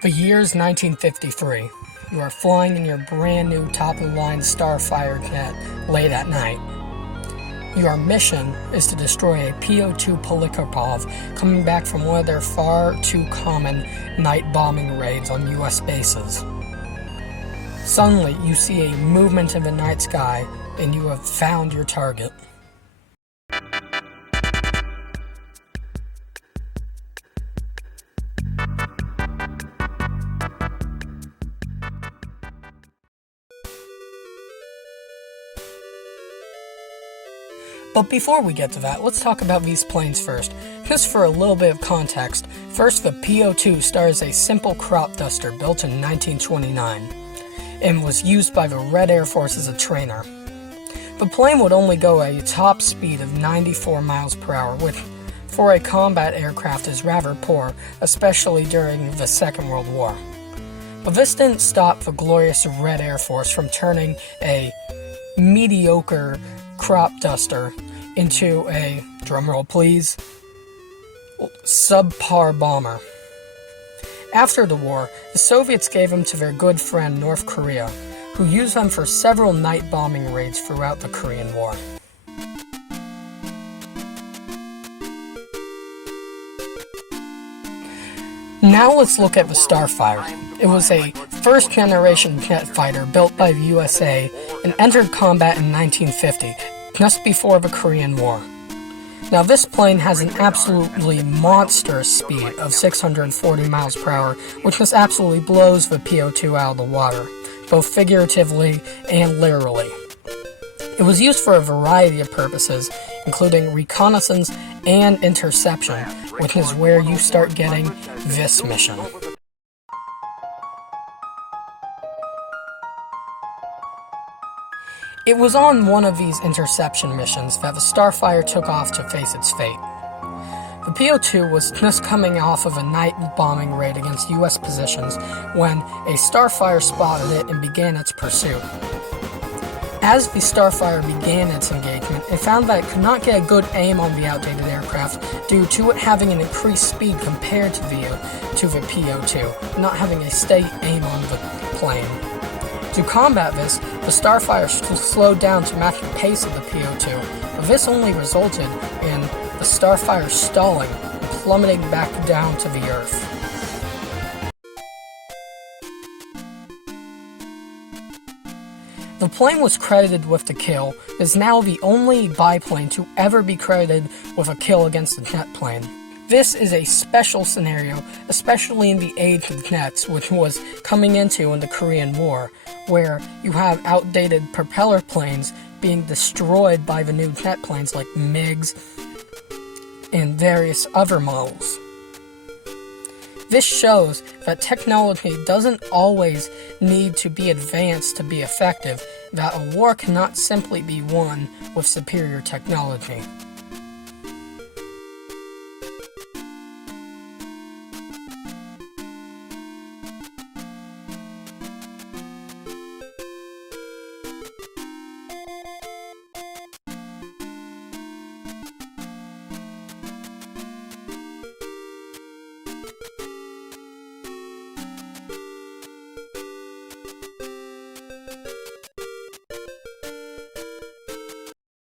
The year's 1953. You are flying in your brand new top-of-the-line Starfire jet late at night. Your mission is to destroy a PO-2 Polikarpov coming back from one of their far too common night bombing raids on US bases. Suddenly, you see a movement in the night sky and you have found your target. But before we get to that, let's talk about these planes first. Just for a little bit of context, first the PO-2 stars a simple crop duster built in 1929 and was used by the Red Air Force as a trainer. The plane would only go at a top speed of 94 miles per hour, which for a combat aircraft is rather poor, especially during the Second World War. But this didn't stop the glorious Red Air Force from turning a mediocre crop duster into a, drumroll please, subpar bomber. After the war, the Soviets gave them to their good friend North Korea, who used them for several night bombing raids throughout the Korean War. Now let's look at the Starfire. It was a first-generation jet fighter built by the USA and entered combat in 1950, just before the Korean War. Now this plane has an absolutely monstrous speed of 640 miles per hour, which just absolutely blows the PO-2 out of the water, both figuratively and literally. It was used for a variety of purposes, including reconnaissance and interception, which is where you start getting this mission. It was on one of these interception missions that the Starfire took off to face its fate. The PO-2 was just coming off of a night bombing raid against US positions when a Starfire spotted it and began its pursuit. As the Starfire began its engagement, it found that it could not get a good aim on the outdated aircraft due to it having an increased speed compared to the PO-2, not having a steady aim on the plane. To combat this, the Starfire slowed down to match the pace of the PO-2, but this only resulted in the Starfire stalling and plummeting back down to the Earth. The plane was credited with the kill, and is now the only biplane to ever be credited with a kill against a jet plane. This is a special scenario, especially in the age of jets, which was coming into in the Korean War, where you have outdated propeller planes being destroyed by the new jet planes like MiGs and various other models. This shows that technology doesn't always need to be advanced to be effective, that a war cannot simply be won with superior technology.